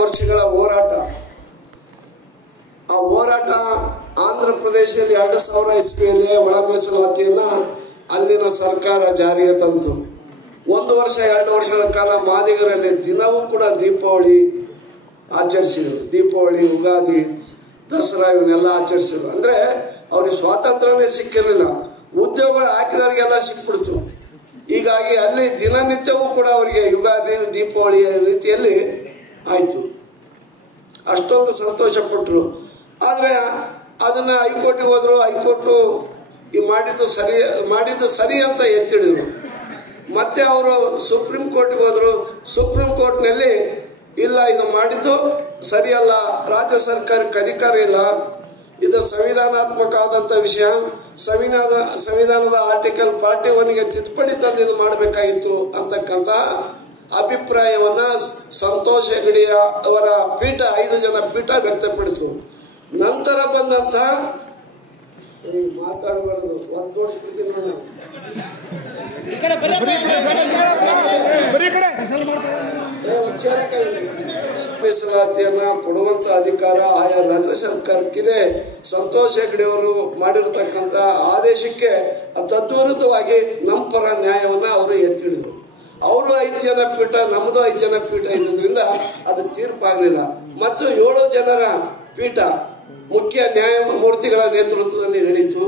ವರ್ಷಗಳ ಹೋರಾಟ. ಆ ಹೋರಾಟ ಆಂಧ್ರ ಪ್ರದೇಶದಲ್ಲಿ 2000 ಇಸ್ವಿಯಲ್ಲಿ ಒಳ ಮೀಸಲಾತಿಯನ್ನ ಅಲ್ಲಿನ ಸರ್ಕಾರ ಜಾರಿಗೆ ತಂತು. 1 ವರ್ಷ 2 ವರ್ಷಗಳ ಕಾಲ ಮಾದಿಗರಲ್ಲಿ ದಿನವೂ ಕೂಡ ದೀಪಾವಳಿ ಆಚರಿಸಿದರು. ದೀಪಾವಳಿ, ಯುಗಾದಿ, ದಸರಾ ಇವನ್ನೆಲ್ಲ ಆಚರಿಸಿದ್ರು. ಅಂದರೆ ಅವ್ರಿಗೆ ಸ್ವಾತಂತ್ರ್ಯವೇ ಸಿಕ್ಕಿರಲಿಲ್ಲ, ಉದ್ಯೋಗಗಳು ಹಾಕಿದವರಿಗೆಲ್ಲ ಸಿಕ್ಬಿಡ್ತು. ಹೀಗಾಗಿ ಅಲ್ಲಿ ದಿನನಿತ್ಯವೂ ಕೂಡ ಅವರಿಗೆ ಯುಗಾದಿ, ದೀಪಾವಳಿ ರೀತಿಯಲ್ಲಿ ಆಯಿತು. ಅಷ್ಟೊಂದು ಸಂತೋಷಪಟ್ಟರು. ಆದರೆ ಅದನ್ನು ಹೈಕೋರ್ಟಿಗೆ ಹೋದರು. ಹೈಕೋರ್ಟು ಈ ಮಾಡಿದ್ದು ಸರಿ ಅಂತ ಎತ್ತಿಡಿದ್ರು. ಮತ್ತೆ ಅವರು ಸುಪ್ರೀಂ ಕೋರ್ಟ್ಗೆ ಹೋದರು. ಸುಪ್ರೀಂ ಕೋರ್ಟ್ನಲ್ಲಿ ಇಲ್ಲ, ಇದು ಮಾಡಿದ್ದು ಸರಿಯಲ್ಲ, ರಾಜ್ಯ ಸರ್ಕಾರಕ್ಕೆ ಅಧಿಕಾರ ಇಲ್ಲ, ಇದು ಸಂವಿಧಾನಾತ್ಮಕ ಆದಂಥ ವಿಷಯ, ಸಂವಿಧಾನದ ಆರ್ಟಿಕಲ್ 41ಗೆ ತಿದ್ದುಪಡಿ ತಂದು ಇದು ಮಾಡಬೇಕಾಗಿತ್ತು ಅಂತಕ್ಕಂಥ ಅಭಿಪ್ರಾಯವನ್ನ ಸಂತೋಷ್ ಹೆಗಡೆ ಅವರ ಪೀಠ, 5 ಜನ ಪೀಠ ವ್ಯಕ್ತಪಡಿಸಿದರು. ನಂತರ ಬಂದಂತ ಮಾತಾಡಬಾರದು, ಮೀಸಲಾತಿಯನ್ನ ಕೊಡುವಂತ ಅಧಿಕಾರ ಆಯಾ ರಾಜ್ಯ ಸರ್ಕಾರಕ್ಕಿದೆ. ಸಂತೋಷ್ ಹೆಗಡೆ ಅವರು ಮಾಡಿರತಕ್ಕಂತ ಆದೇಶಕ್ಕೆ ತದ್ವಿರುದ್ಧವಾಗಿ ನಮ್ಮ ಪರ ನ್ಯಾಯವನ್ನ ಅವರು ಎತ್ತಿಡಿದ್ರು. ಅವರು 5 ಜನ ಪೀಠ, ನಮ್ಮದು 5 ಜನ ಪೀಠ ಇದ್ದುದರಿಂದ ಅದು ತೀರ್ಪಾಗಲಿಲ್ಲ. ಮತ್ತು 7 ಜನರ ಪೀಠ ಮುಖ್ಯ ನ್ಯಾಯಮೂರ್ತಿಗಳ ನೇತೃತ್ವದಲ್ಲಿ ನಡೀತು.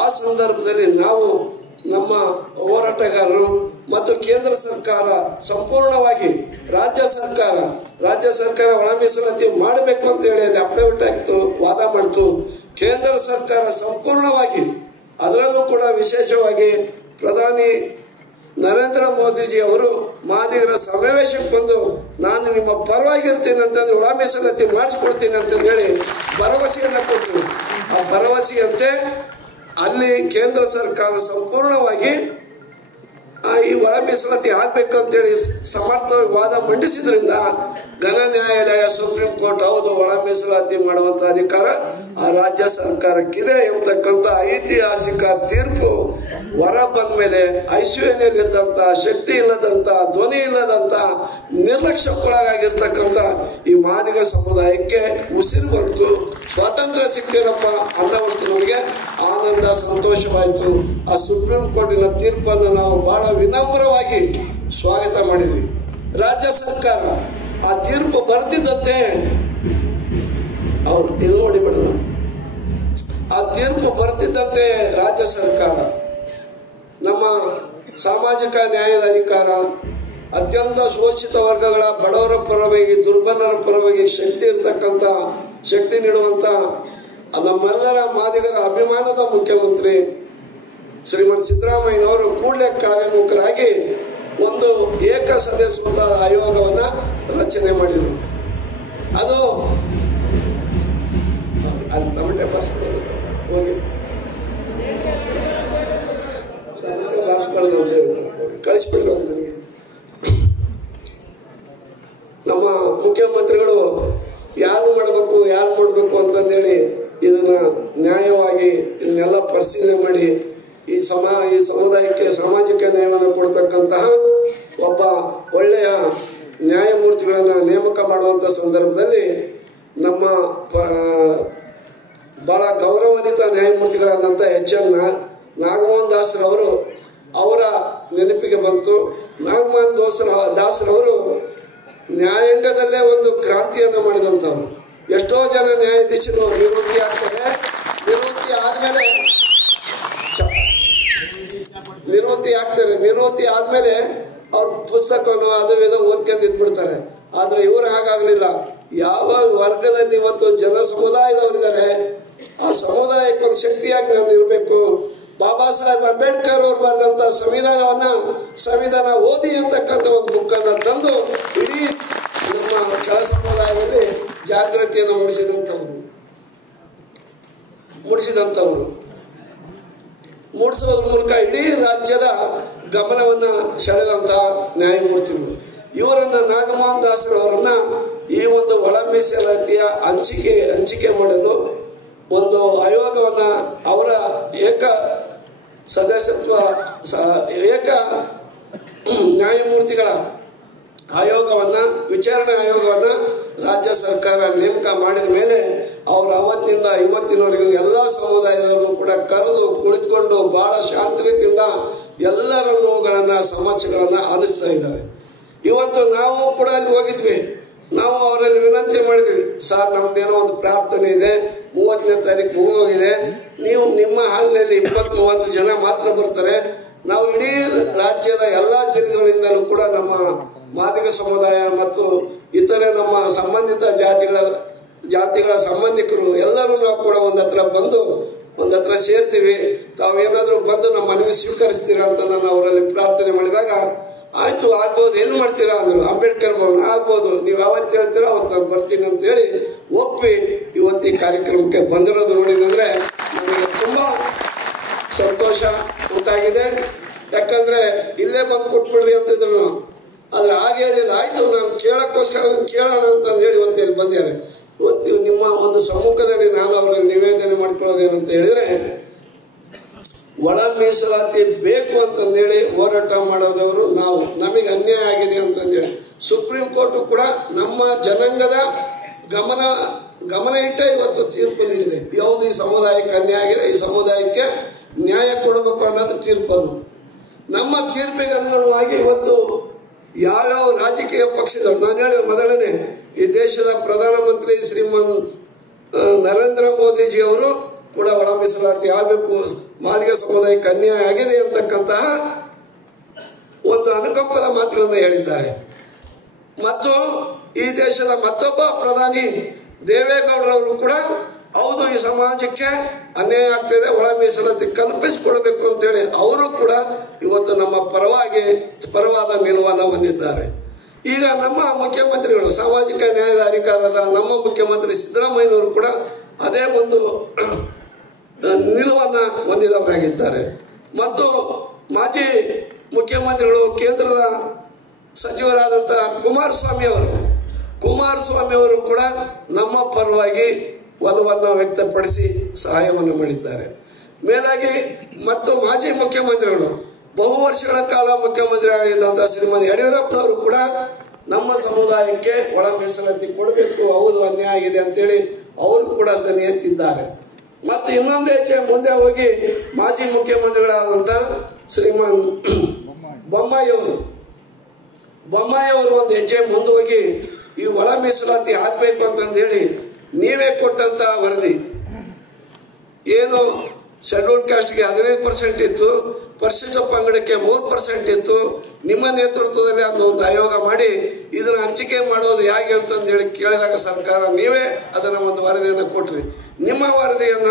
ಆ ಸಂದರ್ಭದಲ್ಲಿ ನಾವು, ನಮ್ಮ ಹೋರಾಟಗಾರರು ಮತ್ತು ಕೇಂದ್ರ ಸರ್ಕಾರ ಸಂಪೂರ್ಣವಾಗಿ ರಾಜ್ಯ ಸರ್ಕಾರ ಒಳ ಮೀಸಲಾತಿ ಮಾಡಬೇಕು ಅಂತ ಹೇಳಿ ಅಲ್ಲಿ ಅಫಿಡವಿಟ್ ಹಾಕ್ತು, ವಾದ ಮಾಡ್ತು. ಕೇಂದ್ರ ಸರ್ಕಾರ ಸಂಪೂರ್ಣವಾಗಿ, ಅದರಲ್ಲೂ ಕೂಡ ವಿಶೇಷವಾಗಿ ಪ್ರಧಾನಿ ನರೇಂದ್ರ ಮೋದಿಜಿ ಅವರು ಮಾದಿಗರ ಸಮಾವೇಶಕ್ಕೆ ಬಂದು ನಾನು ನಿಮ್ಮ ಪರವಾಗಿರ್ತೀನಿ ಅಂತಂದ್ರೆ ಒಳ ಮೀಸಲಾತಿ ಮಾಡಿಸ್ಕೊಡ್ತೀನಿ ಅಂತಂದು ಹೇಳಿ ಭರವಸೆಯನ್ನು ಕೊಟ್ಟರು. ಆ ಭರವಸೆಯಂತೆ ಅಲ್ಲಿ ಕೇಂದ್ರ ಸರ್ಕಾರ ಸಂಪೂರ್ಣವಾಗಿ ಈ ಒಳ ಮೀಸಲಾತಿ ಆಗ್ಬೇಕಂತೇಳಿ ಸಮರ್ಥವಾಗಿ ವಾದ ಮಂಡಿಸಿದ್ರಿಂದ ಘನ ನ್ಯಾಯಾಲಯ, ಸುಪ್ರೀಂ ಕೋರ್ಟ್, ಹೌದು ಒಳ ಮೀಸಲಾತಿ ಮಾಡುವಂತ ಅಧಿಕಾರ ಆ ರಾಜ್ಯ ಸರ್ಕಾರಕ್ಕಿದೆ ಎಂಬತಕ್ಕಂಥ ಐತಿಹಾಸಿಕ ತೀರ್ಪು ಹೊರ ಬಂದ ಮೇಲೆ ಐಶ್ವರ್ಯದಲ್ಲಿದ್ದಂತ, ಶಕ್ತಿ ಇಲ್ಲದಂತ, ಧ್ವನಿ ಇಲ್ಲದಂತ, ನಿರ್ಲಕ್ಷ್ಯಕ್ಕೊಳಗಾಗಿರ್ತಕ್ಕಂಥ ಈ ಮಾದಿಗ ಸಮುದಾಯಕ್ಕೆ ಉಸಿರು ಬಂತು. ಸ್ವಾತಂತ್ರ್ಯ ಸಿಕ್ತೇನಪ್ಪ ಅನ್ನೋಷ್ಟು ನಮಗೆ ಆನಂದ, ಸಂತೋಷವಾಯಿತು. ಆ ಸುಪ್ರೀಂ ಕೋರ್ಟಿನ ತೀರ್ಪನ್ನು ನಾವು ಬಹಳ ವಿನಮ್ರವಾಗಿ ಸ್ವಾಗತ ಮಾಡಿದ್ವಿ. ರಾಜ್ಯ ಸರ್ಕಾರ ಆ ತೀರ್ಪು ಬರ್ತಿದ್ದಂತೆ ಅವರು ಇದು ನೋಡಿಬಿಡ, ಆ ತೀರ್ಪು ಬರ್ತಿದ್ದಂತೆ ರಾಜ್ಯ ಸರ್ಕಾರ ನಮ್ಮ ಸಾಮಾಜಿಕ ನ್ಯಾಯದ ಅಧಿಕಾರ, ಅತ್ಯಂತ ಶೋಷಿತ ವರ್ಗಗಳ ಬಡವರ ಪರವಾಗಿ, ದುರ್ಬಲರ ಪರವಾಗಿ ಶಕ್ತಿ ನೀಡುವಂತ ನಮ್ಮೆಲ್ಲರ ಮಾದಿಗರ ಅಭಿಮಾನದ ಮುಖ್ಯಮಂತ್ರಿ ಶ್ರೀಮಂತ ಸಿದ್ದರಾಮಯ್ಯನವರು ಕೂಡಲೇ ಕಾರ್ಯೋನ್ಮುಖರಾಗಿ ಒಂದು ಏಕ ಸದಸ್ಯತ್ವದ ಆಯೋಗವನ್ನ ರಚನೆ ಮಾಡಿದರು. ಅದು ಟೊಮೆಟೊ ಹೋಗಿ ಬಾರಿಸ್ಬಾರ್ದು ಅಂತ ಹೇಳಿ ಕಳಿಸ್ಬಿಡ್ರು ನನಗೆ. ನಮ್ಮ ಮುಖ್ಯಮಂತ್ರಿಗಳು ಯಾರು ಮಾಡಬೇಕು ಅಂತಂದೇಳಿ ಇದನ್ನ ನ್ಯಾಯವಾಗಿ ಇದನ್ನೆಲ್ಲ ಪರಿಶೀಲನೆ ಮಾಡಿ ಈ ಸಮುದಾಯಕ್ಕೆ ಸಾಮಾಜಿಕ ನ್ಯಾಯವನ್ನು ಕೊಡ್ತಕ್ಕಂತಹ ಒಬ್ಬ ಒಳ್ಳೆಯ ನ್ಯಾಯಮೂರ್ತಿಗಳನ್ನ ನೇಮಕ ಮಾಡುವಂತ ಸಂದರ್ಭದಲ್ಲಿ ನಮ್ಮ ಬಹಳ ಗೌರವಾನ್ವಿತ ನ್ಯಾಯಮೂರ್ತಿಗಳಾದಂಥ HN ನಾಗಮೋಹನ್ ದಾಸರವರು ಅವರ ನೆನಪಿಗೆ ಬಂತು. ನಾಗಮೋಹನ್ ದಾಸರವರು ನ್ಯಾಯಾಂಗದಲ್ಲೇ ಒಂದು ಕ್ರಾಂತಿಯನ್ನು ಮಾಡಿದಂಥವ್ರು. ಎಷ್ಟೋ ಜನ ನ್ಯಾಯಾಧೀಶರು ನಿವೃತ್ತಿ ಆಗ್ತಾರೆ, ನಿವೃತ್ತಿ ಆದ್ಮೇಲೆ ಅವ್ರ ಪುಸ್ತಕವನ್ನು ಅದು ಇದು ಓದ್ಕೊಂಡು ಇದ್ಬಿಡ್ತಾರೆ. ಆದ್ರೆ ಇವರು ಹಾಗಾಗ್ಲಿಲ್ಲ. ಯಾವ ವರ್ಗದಲ್ಲಿ ಇವತ್ತು ಜನ ಸಮುದಾಯದವರಿದ್ದಾರೆ, ಆ ಸಮುದಾಯಕ್ಕೆ ಒಂದು ಶಕ್ತಿಯಾಗಿ ನಾನು ಇರಬೇಕು. ಬಾಬಾ ಸಾಹೇಬ್ ಅಂಬೇಡ್ಕರ್ ಅವರು ಬರೆದಂತ ಸಂವಿಧಾನ ಓದಿ ಅಂತಕ್ಕಂಥ ಒಂದು ಬುಕ್ಕನ್ನು ತಂದು ಇಡೀ ನಮ್ಮ ಕೆಳ ಸಮುದಾಯದಲ್ಲಿ ಜಾಗೃತಿಯನ್ನು ಮೂಡಿಸೋದ್ರ ಮೂಲಕ ಇಡೀ ರಾಜ್ಯದ ಗಮನವನ್ನ ಸೆಳೆದಂತಹ ನ್ಯಾಯಮೂರ್ತಿಗಳು. ಇವರನ್ನ ನಾಗಮೋಹನ್ ದಾಸರವರನ್ನ ಈ ಒಂದು ಒಳ ಮೀಸಲಾತಿಯ ಹಂಚಿಕೆ ಮಾಡಲು ಒಂದು ಆಯೋಗವನ್ನ, ಅವರ ಏಕ ನ್ಯಾಯಮೂರ್ತಿಗಳ ಆಯೋಗವನ್ನ, ವಿಚಾರಣಾ ಆಯೋಗವನ್ನ ರಾಜ್ಯ ಸರ್ಕಾರ ನೇಮಕ ಮಾಡಿದ ಮೇಲೆ ಅವರು ಅವತ್ತಿನಿಂದ ಇವತ್ತಿನವರೆಗೂ ಎಲ್ಲ ಸಮುದಾಯದವರನ್ನು ಕೂಡ ಕರೆದು ಕುಳಿತುಕೊಂಡು ಬಹಳ ಶಾಂತ ರೀತಿಯಿಂದ ಎಲ್ಲರ ನೋವುಗಳನ್ನ ಸಮಸ್ಯೆಗಳನ್ನ ಆಲಿಸ್ತಾ ಇದ್ದಾರೆ. ಇವತ್ತು ನಾವು ಕೂಡ ಅಲ್ಲಿ ಹೋಗಿದ್ವಿ. ನಾವು ಅವರಲ್ಲಿ ವಿನಂತಿ ಮಾಡಿದ್ವಿ, ಸರ್ ನಮ್ದೇನೋ ಒಂದು ಪ್ರಾರ್ಥನೆ ಇದೆ, 30ನೇ ತಾರೀಕು ಮುಗಿದೋಗಿದೆ, ನೀವು ನಿಮ್ಮ ಹಾಲಿನಲ್ಲಿ 20-30 ಜನ ಮಾತ್ರ ಬರ್ತಾರೆ. ನಾವು ಇಡೀ ರಾಜ್ಯದ ಎಲ್ಲಾ ಜಿಲ್ಲೆಗಳಿಂದಲೂ ಕೂಡ ನಮ್ಮ ಮಾದಿಗ ಸಮುದಾಯ ಮತ್ತು ಇತರೆ ನಮ್ಮ ಸಂಬಂಧಿತ ಜಾತಿಗಳ ಸಂಬಂಧಿಕರು ಎಲ್ಲರೂ ನಾವು ಕೂಡ ಒಂದತ್ರ ಸೇರ್ತೀವಿ, ತಾವೇನಾದ್ರೂ ಬಂದು ನಮ್ಮ ಮನವಿ ಸ್ವೀಕರಿಸ್ತೀರಾ ಅಂತ ನಾನು ಅವರಲ್ಲಿ ಪ್ರಾರ್ಥನೆ ಮಾಡಿದಾಗ, ಆಯ್ತು ಆಗ್ಬೋದು, ಏನ್ ಮಾಡ್ತೀರಾ ಅಂದ್ರು. ಅಂಬೇಡ್ಕರ್ ಭವನ ಆಗ್ಬೋದು, ನೀವು ಯಾವತ್ತು ಹೇಳ್ತೀರಾ ಅವತ್ತು ನಾನು ಬರ್ತೀನಿ ಅಂತ ಹೇಳಿ ಒಪ್ಪಿ ಇವತ್ತು ಈ ಕಾರ್ಯಕ್ರಮಕ್ಕೆ ಬಂದಿರೋದು ನೋಡಿದಂದ್ರೆ ನಮಗೆ ತುಂಬಾ ಸಂತೋಷ ಉಂಟಾಗಿದೆ. ಯಾಕಂದ್ರೆ ಇಲ್ಲೇ ಬಂದು ಕೊಟ್ಬಿಡ್ರಿ ಅಂತಿದ್ರು, ಆದ್ರೆ ಹಾಗೆ ಹೇಳಿಲ್ಲ. ಆಯ್ತು ನಾನು ಕೇಳಕ್ಕೋಸ್ಕರ ಕೇಳೋಣ ಅಂತಂದು ಹೇಳಿ ಇವತ್ತು ಇಲ್ಲಿ ಬಂದಿದ್ದಾರೆ. ಇವತ್ತು ನಿಮ್ಮ ಒಂದು ಸಮ್ಮುಖದಲ್ಲಿ ನಾನು ಅವರಲ್ಲಿ ನಿವೇದನೆ ಮಾಡ್ಕೊಳ್ಳೋದೇನಂತ ಹೇಳಿದ್ರೆ, ಒಳ ಮೀಸಲಾತಿ ಬೇಕು ಅಂತಂದೇಳಿ ಹೋರಾಟ ಮಾಡೋದವರು ನಾವು, ನಮಗೆ ಅನ್ಯಾಯ ಆಗಿದೆ ಅಂತಂದೇಳಿ ಸುಪ್ರೀಂ ಕೋರ್ಟ್ ಕೂಡ ನಮ್ಮ ಜನಾಂಗದ ಗಮನ ಇಟ್ಟೆ ಇವತ್ತು ತೀರ್ಪು ನೀಡಿದೆ. ಯಾವುದು ಈ ಸಮುದಾಯಕ್ಕೆ ಅನ್ಯಾಯ ಆಗಿದೆ, ಈ ಸಮುದಾಯಕ್ಕೆ ನ್ಯಾಯ ಕೊಡಬೇಕು ಅನ್ನೋದು ತೀರ್ಪು. ಅದು ನಮ್ಮ ತೀರ್ಪಿಗೆ ಅನುಗುಣವಾಗಿ ಇವತ್ತು ಯಾವ್ಯಾವ ರಾಜಕೀಯ ಪಕ್ಷದವರು, ನಾನು ಹೇಳಿದ ಮೊದಲನೇ ಈ ದೇಶದ ಪ್ರಧಾನಮಂತ್ರಿ ಶ್ರೀಮಾನ್ ನರೇಂದ್ರ ಮೋದಿಜಿ ಅವರು ಕೂಡ ಒಳ ಮೀಸಲಾತಿ ಆಗಬೇಕು, ಮಾದಿಗ ಸಮುದಾಯಕ್ಕೆ ಅನ್ಯಾಯ ಆಗಿದೆ ಅಂತಕ್ಕಂತಹ ಒಂದು ಅನುಕಂಪದ ಮಾತುಗಳನ್ನು ಹೇಳಿದ್ದಾರೆ. ಮತ್ತು ಈ ದೇಶದ ಮತ್ತೊಬ್ಬ ಪ್ರಧಾನಿ ದೇವೇಗೌಡರವರು ಕೂಡ ಹೌದು ಈ ಸಮಾಜಕ್ಕೆ ಅನ್ಯಾಯ ಆಗ್ತಿದೆ, ಒಳ ಮೀಸಲಾತಿ ಕಲ್ಪಿಸಿಕೊಡ್ಬೇಕು ಅಂತೇಳಿ ಅವರು ಕೂಡ ಇವತ್ತು ನಮ್ಮ ಪರವಾದ ನಿಲುವನ್ನು ಹೊಂದಿದ್ದಾರೆ. ಈಗ ನಮ್ಮ ಮುಖ್ಯಮಂತ್ರಿಗಳು, ಸಾಮಾಜಿಕ ನ್ಯಾಯದ ಅಧಿಕಾರದ ನಮ್ಮ ಮುಖ್ಯಮಂತ್ರಿ ಸಿದ್ದರಾಮಯ್ಯನವರು ಕೂಡ ಅದೇ ಒಂದು ನಿಲುವನ್ನು ಹೊಂದಿದವರಾಗಿದ್ದಾರೆ. ಮತ್ತು ಮಾಜಿ ಮುಖ್ಯಮಂತ್ರಿಗಳು ಕೇಂದ್ರದ ಸಚಿವರಾದಂತಹ ಕುಮಾರಸ್ವಾಮಿ ಅವರು ಕೂಡ ನಮ್ಮ ಪರವಾಗಿ ಒಲವನ್ನು ವ್ಯಕ್ತಪಡಿಸಿ ಸಹಾಯವನ್ನು ಮಾಡಿದ್ದಾರೆ. ಮೇಲಾಗಿ ಮತ್ತು ಮಾಜಿ ಮುಖ್ಯಮಂತ್ರಿಗಳು ಬಹು ವರ್ಷಗಳ ಕಾಲ ಮುಖ್ಯಮಂತ್ರಿ ಆಗಿದ್ದಂತಹ ಶ್ರೀಮಾನ್ ಯಡಿಯೂರಪ್ಪನವರು ಕೂಡ ನಮ್ಮ ಸಮುದಾಯಕ್ಕೆ ಒಳ ಮೀಸಲಾತಿ ಕೊಡಬೇಕು, ಹೌದು ಅನ್ಯಾಯ ಆಗಿದೆ ಅಂತೇಳಿ ಅವರು ಕೂಡ ಅದನ್ನು ಎತ್ತಿದ್ದಾರೆ. ಮತ್ತು ಇನ್ನೊಂದು ಹೆಜ್ಜೆ ಮುಂದೆ ಹೋಗಿ ಮಾಜಿ ಮುಖ್ಯಮಂತ್ರಿಗಳಾದಂತಹ ಶ್ರೀಮಾನ್ ಬೊಮ್ಮಾಯಿ ಅವರು ಒಂದು ಹೆಜ್ಜೆ ಮುಂದೆ ಹೋಗಿ ಈ ಒಳ ಮೀಸಲಾತಿ ಆಗ್ಬೇಕು ಅಂತಂದೇಳಿ ನೀವೇ ಕೊಟ್ಟಂತ ವರದಿ ಏನು ಶೆಡ್ಯೂಲ್ಡ್ ಕಾಸ್ಟ್ಗೆ 15% ಇತ್ತು, ಪರಿಶಿಷ್ಟ ಪಂಗಡಕ್ಕೆ 3% ಇತ್ತು, ನಿಮ್ಮ ನೇತೃತ್ವದಲ್ಲಿ ಅದೊಂದು ಆಯೋಗ ಮಾಡಿ ಇದನ್ನ ಹಂಚಿಕೆ ಮಾಡೋದು ಹೇಗೆ ಅಂತಂದೇಳಿ ಕೇಳಿದಾಗ ಸರ್ಕಾರ ನೀವೇ ಅದನ್ನ ಒಂದು ವರದಿಯನ್ನು ಕೊಟ್ರಿ. ನಿಮ್ಮ ವರದಿಯನ್ನ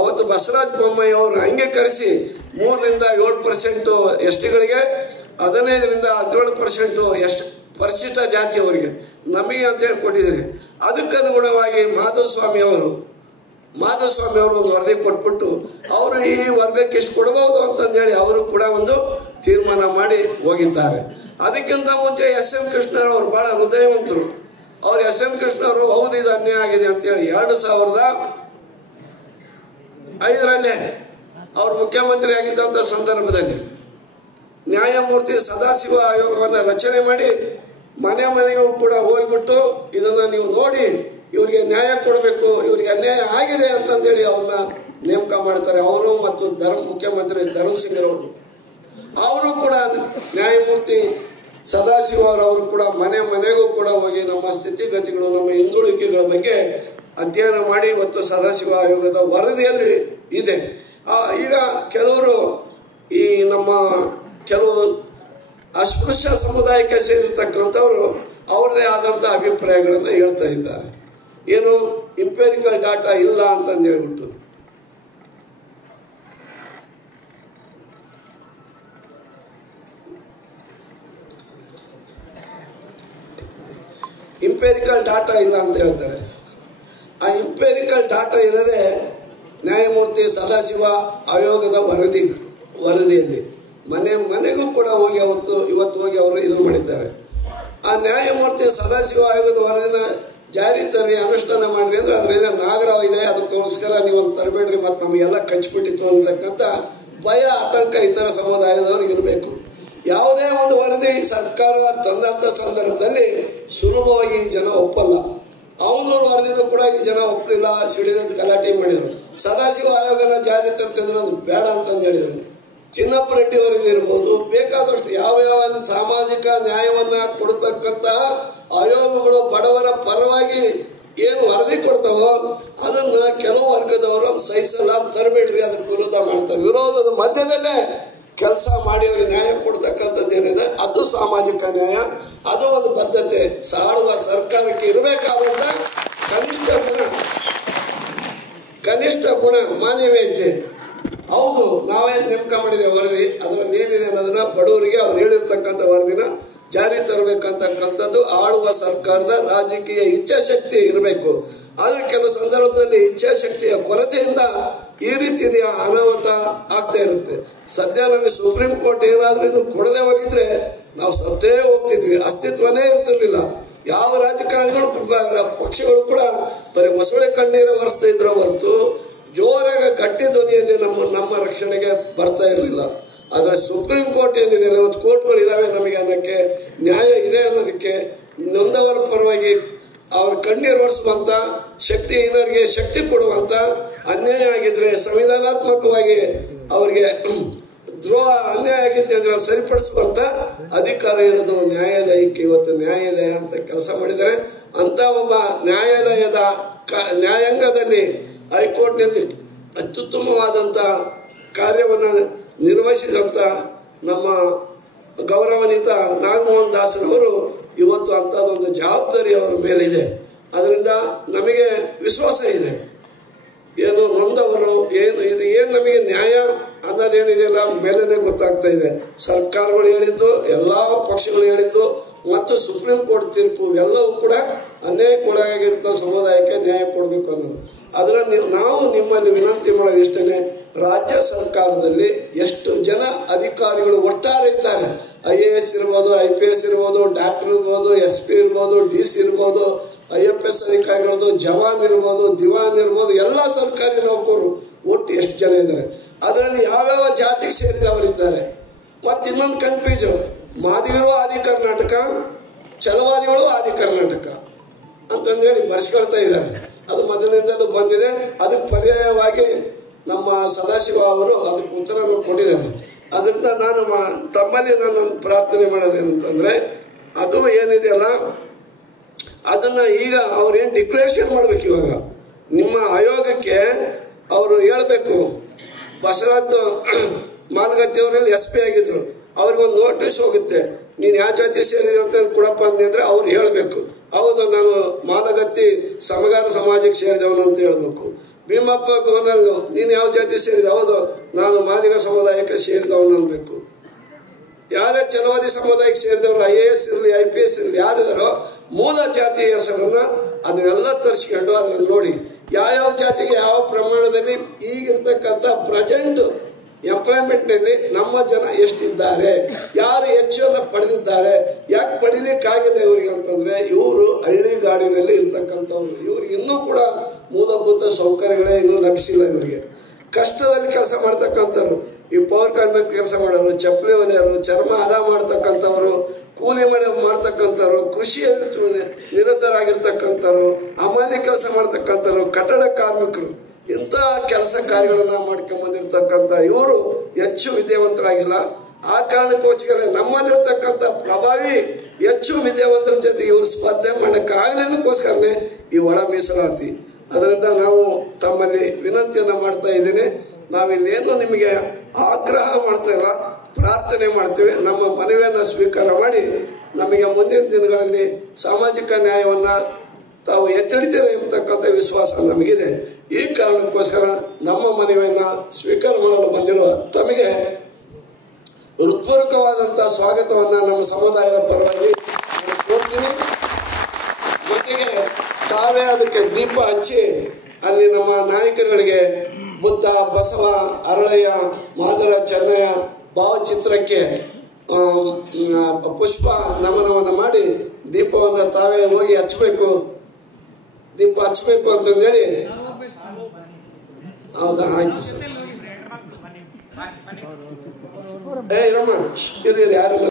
ಅವತ್ತು ಬಸವರಾಜ ಬೊಮ್ಮಾಯಿ ಅವರು ಅಂಗೀಕರಿಸಿ 3-7% ಎಸ್ಟಿಗಳಿಗೆ, 15-17% ಎಷ್ಟು ಪರಿಶಿಷ್ಟ ಜಾತಿಯವರಿಗೆ ನಮಗೆ ಅಂತೇಳಿ ಕೊಟ್ಟಿದ್ದೀರಿ. ಅದಕ್ಕನುಗುಣವಾಗಿ ಮಾಧುಸ್ವಾಮಿ ಅವರು ಒಂದು ವರದಿ ಕೊಟ್ಬಿಟ್ಟು ಅವರು ಈ ವರ್ಗಕ್ಕೆ ಎಷ್ಟು ಕೊಡಬಹುದು ಅಂತಂದೇಳಿ ಅವರು ಕೂಡ ಒಂದು ತೀರ್ಮಾನ ಮಾಡಿ ಹೋಗಿದ್ದಾರೆ. ಅದಕ್ಕಿಂತ ಮುಂಚೆ SM ಕೃಷ್ಣರವರು ಬಹಳ ಹೃದಯವಂತರು. ಅವ್ರು SM ಕೃಷ್ಣವರು ಹೌದು ಇದು ಅನ್ಯಾಯ ಆಗಿದೆ ಅಂತೇಳಿ 2005 ಅವರು ಮುಖ್ಯಮಂತ್ರಿ ಆಗಿದ್ದಂಥ ಸಂದರ್ಭದಲ್ಲಿ ನ್ಯಾಯಮೂರ್ತಿ ಸದಾಶಿವ ಆಯೋಗವನ್ನು ರಚನೆ ಮಾಡಿ ಮನೆಗೂ ಕೂಡ ಹೋಗ್ಬಿಟ್ಟು ಇದನ್ನ ನೀವು ನೋಡಿ ಇವರಿಗೆ ನ್ಯಾಯ ಕೊಡಬೇಕು, ಇವರಿಗೆ ಅನ್ಯಾಯ ಆಗಿದೆ ಅಂತಂದೇಳಿ ಅವ್ರನ್ನ ನೇಮಕ ಮಾಡ್ತಾರೆ. ಅವರು ಮತ್ತು ಮುಖ್ಯಮಂತ್ರಿ ಧರ್ಮಸಿಂಗ್ರವರು ಅವರು ಕೂಡ ನ್ಯಾಯಮೂರ್ತಿ ಸದಾಶಿವ ಅವರು ಕೂಡ ಮನೆಗೂ ಕೂಡ ಹೋಗಿ ನಮ್ಮ ಸ್ಥಿತಿಗತಿಗಳು, ನಮ್ಮ ಹಿಂದುಳಿಕೆಗಳ ಬಗ್ಗೆ ಅಧ್ಯಯನ ಮಾಡಿ ಇವತ್ತು ಸದಾಶಿವ ಆಯೋಗದ ವರದಿಯಲ್ಲಿ ಇದೆ. ಈಗ ಕೆಲವರು ಈ ನಮ್ಮ ಕೆಲವು ಅಸ್ಪೃಶ್ಯ ಸಮುದಾಯಕ್ಕೆ ಸೇರಿರ್ತಕ್ಕಂಥವ್ರು ಅವ್ರದೇ ಆದಂಥ ಅಭಿಪ್ರಾಯಗಳನ್ನು ಹೇಳ್ತಾ ಇದ್ದಾರೆ. ಏನು ಇಂಪೆರಿಕಲ್ ಡಾಟಾ ಇಲ್ಲ ಅಂತಂದು ಹೇಳ್ಬಿಟ್ಟು. ಇಂಪೆರಿಕಲ್ ಡಾಟಾ ಇಲ್ಲ ಅಂತ ಹೇಳ್ತಾರೆ. ಆ ಇಂಪೆರಿಕಲ್ ಡಾಟಾ ಇರೋದೇ ನ್ಯಾಯಮೂರ್ತಿ ಸದಾಶಿವ ಆಯೋಗದ ವರದಿಯಲ್ಲಿ ಮನೆಗೂ ಕೂಡ ಹೋಗಿ ಇವತ್ತು ಹೋಗಿ ಅವರು ಇದನ್ನು ಮಾಡಿದ್ದಾರೆ. ಆ ನ್ಯಾಯಮೂರ್ತಿ ಸದಾಶಿವ ಆಯೋಗದ ವರದಿನ ಜಾರಿ ತರ್ರಿ, ಅನುಷ್ಠಾನ ಮಾಡಿರಿ ಅಂದ್ರೆ ಅದ್ರೆಲ್ಲ ನಾಗರಾವ್ ಇದೆ, ಅದಕ್ಕೋಸ್ಕರ ನೀವು ತರಬೇಡ್ರಿ, ಮತ್ತು ನಮಗೆಲ್ಲ ಕಚ್ಚಿಬಿಟ್ಟಿತ್ತು ಅಂತಕ್ಕಂಥ ಭಯ ಆತಂಕ ಇತರ ಸಮುದಾಯದವರು ಇರಬೇಕು. ಯಾವುದೇ ಒಂದು ವರದಿ ಸರ್ಕಾರ ತಂದಂಥ ಸಂದರ್ಭದಲ್ಲಿ ಸುಲಭವಾಗಿ ಜನ ಒಪ್ಪಲ್ಲ. ಪರವಾಗಿ ಜನ ಒಪ್ಪಲಿಲ್ಲ, ಸಿಡಿದ ಗಲಾಟೆ ಮಾಡಿದರು. ಸದಾಶಿವ ಆಯೋಗನ ಜಾರಿ ತರ್ತಂದ್ರೆ ಬೇಡ ಅಂತಂದು ಹೇಳಿದರು. ಚಿನ್ನಪ್ಪ ರೆಡ್ಡಿ ಅವರಿರ್ಬೋದು, ಬೇಕಾದಷ್ಟು ಯಾವ ಸಾಮಾಜಿಕ ನ್ಯಾಯವನ್ನ ಕೊಡ್ತಕ್ಕಂಥ ಆಯೋಗಗಳು ಬಡವರ ಪರವಾಗಿ ಏನು ವರದಿ ಕೊಡ್ತಾವೋ ಅದನ್ನ ಕೆಲವು ವರ್ಗದವರು ಸಹಿಸಲ್ಲ, ತರಬೇಡ್ರಿ, ಅದಕ್ಕೆ ವಿರೋಧ ಮಾಡ್ತಾರೆ. ವಿರೋಧದ ಮಧ್ಯದಲ್ಲೇ ಕೆಲಸ ಮಾಡಿ ಅವ್ರಿಗೆ ನ್ಯಾಯ ಕೊಡ್ತಕ್ಕಂಥದ್ದು ಏನಿದೆ ಅದು ಸಾಮಾಜಿಕ ನ್ಯಾಯ, ಅದು ಒಂದು ಬದ್ಧತೆ. ಸಾಳುವ ಸರ್ಕಾರಕ್ಕೆ ಇರಬೇಕಾದಂತ ಕನಿಷ್ಠ ಗುಣ ಮಾನವೀಯತೆ. ಹೌದು, ನಾವೇನು ನೇಮಕ ಮಾಡಿದ್ದೇವೆ ವರದಿ, ಅದರಲ್ಲಿ ಏನಿದೆ ಅನ್ನೋದನ್ನ ಬಡವರಿಗೆ ಅವ್ರು ಹೇಳಿರ್ತಕ್ಕಂಥ ವರದಿನ ಜಾರಿ ತರಬೇಕಂತಕ್ಕಂಥದ್ದು ಆಳುವ ಸರ್ಕಾರದ ರಾಜಕೀಯ ಇಚ್ಛಾಶಕ್ತಿ ಇರಬೇಕು. ಆದ್ರೆ ಕೆಲವು ಸಂದರ್ಭದಲ್ಲಿ ಇಚ್ಛಾಶಕ್ತಿಯ ಕೊರತೆಯಿಂದ ಈ ರೀತಿಯ ಅನಾಹುತ ಆಗ್ತಾ ಇರುತ್ತೆ. ಸದ್ಯ ನಮಗೆ ಸುಪ್ರೀಂ ಕೋರ್ಟ್ ಏನಾದ್ರೂ ಇದು ಕೊಡದೆ ಹೋಗಿದ್ರೆ ನಾವು ಸತ್ತೇ ಹೋಗ್ತಿದ್ವಿ, ಅಸ್ತಿತ್ವನೇ ಇರ್ತಿರ್ಲಿಲ್ಲ. ಯಾವ ರಾಜಕಾರಣಿಗಳು ಪಕ್ಷಗಳು ಕೂಡ ಬರೀ ಮೊಸಳೆ ಕಣ್ಣೀರು ಒರೆಸ್ತಾ ಇದ್ರ ಹೊರತು ಜೋರಾಗಿ ಗಟ್ಟಿ ಧ್ವನಿಯಲ್ಲಿ ನಮ್ಮ ರಕ್ಷಣೆಗೆ ಬರ್ತಾ ಇರಲಿಲ್ಲ. ಆದರೆ ಸುಪ್ರೀಂ ಕೋರ್ಟ್ ಏನಿದೆ, ಇವತ್ತು ಕೋರ್ಟ್ಗಳು ಇದಾವೆ ನಮಗೆ ಅನ್ನೋಕ್ಕೆ, ನ್ಯಾಯ ಇದೆ ಅನ್ನೋದಕ್ಕೆ, ನೊಂದವರ ಪರವಾಗಿ ಅವ್ರ ಕಣ್ಣೀರು ಒರೆಸುವಂತ, ಶಕ್ತಿಹೀನರಿಗೆ ಶಕ್ತಿ ಕೊಡುವಂತ, ಅನ್ಯಾಯ ಆಗಿದ್ರೆ ಸಂವಿಧಾನಾತ್ಮಕವಾಗಿ ಅವ್ರಿಗೆ ಅನ್ಯಾಯ ಆಗಿದ್ದೆ ಅಂದ್ರೆ ಸರಿಪಡಿಸುವಂತ ಅಧಿಕಾರ ಇರೋದು ನ್ಯಾಯಾಲಯಕ್ಕೆ. ಇವತ್ತು ನ್ಯಾಯಾಲಯ ಅಂತ ಕೆಲಸ ಮಾಡಿದರೆ ಅಂತ ಒಬ್ಬ ನ್ಯಾಯಾಂಗದಲ್ಲಿ ಹೈಕೋರ್ಟ್ನಲ್ಲಿ ಅತ್ಯುತ್ತಮವಾದಂಥ ಕಾರ್ಯವನ್ನು ನಿರ್ವಹಿಸಿದಂಥ ನಮ್ಮ ಗೌರವಾನ್ವಿತ ನಾಗಮೋಹನ್ ದಾಸರವರು ಇವತ್ತು ಅಂಥದ್ದೊಂದು ಜವಾಬ್ದಾರಿ ಅವರ ಮೇಲಿದೆ. ಅದರಿಂದ ನಮಗೆ ವಿಶ್ವಾಸ ಇದೆ. ಏನು ನೊಂದವರು ಏನು ನಮಗೆ ನ್ಯಾಯ ಅನ್ನೋದೇನಿದೆಯಲ್ಲ ಮೇಲೇನೆ ಗೊತ್ತಾಗ್ತಾ ಇದೆ. ಸರ್ಕಾರಗಳು ಹೇಳಿದ್ದು, ಎಲ್ಲ ಪಕ್ಷಗಳು ಹೇಳಿದ್ದು ಮತ್ತು ಸುಪ್ರೀಂ ಕೋರ್ಟ್ ತೀರ್ಪು ಎಲ್ಲವೂ ಕೂಡ ಅನ್ಯಾಯಕ್ಕೊಳಗಾಗಿರೋ ಸಮುದಾಯಕ್ಕೆ ನ್ಯಾಯ ಕೊಡಬೇಕು ಅನ್ನೋದು. ಅದರಲ್ಲಿ ನಾವು ನಿಮ್ಮಲ್ಲಿ ವಿನಂತಿ ಮಾಡೋದು ಇಷ್ಟೇ, ರಾಜ್ಯ ಸರ್ಕಾರದಲ್ಲಿ ಎಷ್ಟು ಜನ ಅಧಿಕಾರಿಗಳು ಒಟ್ಟಾರೆ ಇದ್ದಾರೆ, IAS ಇರ್ಬೋದು, IPS ಇರ್ಬೋದು, ಡಾಕ್ಟರ್ ಇರ್ಬೋದು, SP ಇರ್ಬೋದು, DC ಇರ್ಬೋದು, IFS ಅಧಿಕಾರಿಗಳದ್ದು, ಜವಾನ್ ಇರ್ಬೋದು, ದಿವಾನ್ ಇರ್ಬೋದು, ಎಲ್ಲ ಸರ್ಕಾರಿ ನೌಕರರು ಒಟ್ಟು ಎಷ್ಟು ಜನ ಇದ್ದಾರೆ. ಅದರಲ್ಲಿ ಯಾವ್ಯಾವ ಜಾತಿಗೆ ಸೇರಿದವರಿದ್ದಾರೆ. ಮತ್ತು ಇನ್ನೊಂದು ಕನ್ಫ್ಯೂಸು, ಮಾದಿಗರು ಆದಿ ಕರ್ನಾಟಕ, ಛಲವಾದಿಗಳು ಆದಿ ಕರ್ನಾಟಕ ಅಂತಂದೇಳಿ ಬರ್ಸ್ಕೊಳ್ತಾ ಇದ್ದಾರೆ. ಅದು ಮೊದಲಿನಿಂದಲೂ ಬಂದಿದೆ. ಅದಕ್ಕೆ ಪರ್ಯಾಯವಾಗಿ ನಮ್ಮ ಸದಾಶಿವ ಅವರು ಅದಕ್ಕೆ ಉತ್ತರ ಕೊಟ್ಟಿದ್ದಾರೆ. ಅದರಿಂದ ನಾನು ತಮ್ಮಲ್ಲಿ ನಾನು ಪ್ರಾರ್ಥನೆ ಮಾಡೋದೇನಂತಂದ್ರೆ, ಅದು ಏನಿದೆಯಲ್ಲ ಅದನ್ನ ಈಗ ಅವ್ರೇನು ಡಿಕ್ಲೇರೇಷನ್ ಮಾಡ್ಬೇಕು. ಇವಾಗ ನಿಮ್ಮ ಆಯೋಗಕ್ಕೆ ಅವರು ಹೇಳ್ಬೇಕು, ಬಸವರಾಜ್ ಮಾಲಗತ್ತಿ ಅವರಲ್ಲಿ SP ಆಗಿದ್ರು, ಅವ್ರಿಗೊಂದು ನೋಟಿಸ್ ಹೋಗುತ್ತೆ, ನೀನು ಯಾವ ಜಾತಿ ಸೇರಿದೆ ಅಂತ ಕೊಡಪ್ಪ ಅಂದ್ರೆ ಅವ್ರು ಹೇಳಬೇಕು, ಹೌದು ನಾನು ಮಾಲಗತ್ತಿ ಸಮಗಾರ ಸಮಾಜಕ್ಕೆ ಸೇರಿದವನು ಅಂತ ಹೇಳ್ಬೇಕು. ಭೀಮಪ್ಪ ಗೋನಲ್ಲು ನೀನು ಯಾವ ಜಾತಿ ಸೇರಿದೆ, ಹೌದು ನಾನು ಮಾದಿಗ ಸಮುದಾಯಕ್ಕೆ ಸೇರಿದವನು ಅನ್ಬೇಕು. ಯಾರೇ ಛಲವಾದಿ ಸಮುದಾಯಕ್ಕೆ ಸೇರಿದವರು IAS ಇರಲಿ, IPS ಇರಲಿ, ಯಾರಿದಾರೋ ಮೂಲ ಜಾತಿಯ ಹೆಸರನ್ನ ಅದನ್ನೆಲ್ಲ ತರಿಸ್ಕೊಂಡು ಅದ್ರಲ್ಲಿ ನೋಡಿ ಯಾವ ಜಾತಿಗೆ ಯಾವ ಪ್ರಮಾಣದಲ್ಲಿ ಈಗಿರ್ತಕ್ಕಂಥ ಪ್ರೆಸೆಂಟ್ ಎಂಪ್ಲಾಯ್ಮೆಂಟ್ನಲ್ಲಿ ನಮ್ಮ ಜನ ಎಷ್ಟಿದ್ದಾರೆ, ಯಾರು ಹೆಚ್ಚನ್ನು ಪಡೆದಿದ್ದಾರೆ, ಯಾಕೆ ಪಡಿಲಿಕ್ಕಾಗಿಲ್ಲ ಇವರಿಗೆ ಅಂತಂದ್ರೆ ಇವರು ಹಳ್ಳಿಗಾಡಿನಲ್ಲಿ ಇರ್ತಕ್ಕಂಥವ್ರು. ಇವ್ರಿಗೆ ಇನ್ನೂ ಕೂಡ ಮೂಲಭೂತ ಸೌಕರ್ಯಗಳೇ ಇನ್ನೂ ಲಭಿಸಿಲ್ಲ. ಇವರಿಗೆ ಕಷ್ಟದಲ್ಲಿ ಕೆಲಸ ಮಾಡ್ತಕ್ಕಂಥವ್ರು, ಈ ಪವರ್ ಕಾರ್ಮಿಕ ಕೆಲಸ ಮಾಡೋರು, ಚಪ್ಪಲಿ ಹೊಲಿಯೋರು, ಚರ್ಮ ಹದ ಮಾಡ್ತಕ್ಕಂಥವ್ರು, ಕೂಲಿ ಮಾಡ್ತಕ್ಕಂಥವ್ರು, ಕೃಷಿಯಲ್ಲಿ ನಿರತರಾಗಿರ್ತಕ್ಕಂಥವ್ರು, ಹಮಾಲಿ ಕೆಲಸ ಮಾಡ್ತಕ್ಕಂಥವ್ರು, ಕಟ್ಟಡ ಕಾರ್ಮಿಕರು, ಇಂಥ ಕೆಲಸ ಕಾರ್ಯಗಳನ್ನ ಮಾಡ್ಕೊಂಡ್ಬಂದಿರ್ತಕ್ಕಂಥ ಇವರು ಹೆಚ್ಚು ವಿದ್ಯಾವಂತರಾಗಿಲ್ಲ. ಆ ಕಾರಣಕ್ಕೋಸ್ಕರ ನಮ್ಮಲ್ಲಿರ್ತಕ್ಕಂಥ ಪ್ರಭಾವಿ ಹೆಚ್ಚು ವಿದ್ಯಾವಂತರ ಜೊತೆ ಇವರು ಸ್ಪರ್ಧೆ ಮಾಡೋಕ್ಕಾಗಲಿದ್ದಕ್ಕೋಸ್ಕರನೇ ಈ ಒಳ ಮೀಸಲಾತಿ. ಅದರಿಂದ ನಾವು ತಮ್ಮಲ್ಲಿ ವಿನಂತಿಯನ್ನ ಮಾಡ್ತಾ ಇದ್ದೇನೆ. ನಾವಿಲ್ಲೇನು ನಿಮಗೆ ಆಗ್ರಹ ಮಾಡ್ತಾ ಇಲ್ಲ, ಪ್ರಾರ್ಥನೆ ಮಾಡ್ತೀವಿ. ನಮ್ಮ ಮನವಿಯನ್ನು ಸ್ವೀಕಾರ ಮಾಡಿ ನಮಗೆ ಮುಂದಿನ ದಿನಗಳಲ್ಲಿ ಸಾಮಾಜಿಕ ನ್ಯಾಯವನ್ನ ತಾವು ಎತ್ತಿಡಿತೀರ ಎಂಬತಕ್ಕಂಥ ವಿಶ್ವಾಸ ನಮಗಿದೆ. ಈ ಕಾರಣಕ್ಕೋಸ್ಕರ ನಮ್ಮ ಮನವಿಯನ್ನ ಸ್ವೀಕಾರ ಮಾಡಲು ಬಂದಿರುವ ತಮಗೆ ಹೃತ್ಪೂರ್ವಕವಾದಂತಹ ಸ್ವಾಗತವನ್ನ ನಮ್ಮ ಸಮುದಾಯದ ಪರವಾಗಿ ಕೋರ್ತೀನಿ. ಜೊತೆಗೆ ತಾವೇ ಅದಕ್ಕೆ ದೀಪ ಹಚ್ಚಿ ಅಲ್ಲಿ ನಮ್ಮ ನಾಯಕರುಗಳಿಗೆ ಬುದ್ಧ, ಬಸವ, ಅರಳಯ್ಯ, ಮಾದರ, ಚೆನ್ನಯ್ಯ ಭಾವಚಿತ್ರಕ್ಕೆ ಪುಷ್ಪ ನಮನವನ್ನು ಮಾಡಿ ದೀಪವನ್ನು ತಾವೇ ಹೋಗಿ ಹಚ್ಚಬೇಕು, ದೀಪ ಹಚ್ಚಬೇಕು ಅಂತಂದೇಳಿ. ಹೌದಾ, ಆಯ್ತು ಸರ್. ಇರಮ್ಮ, ಇರ್ರಿ ಯಾರು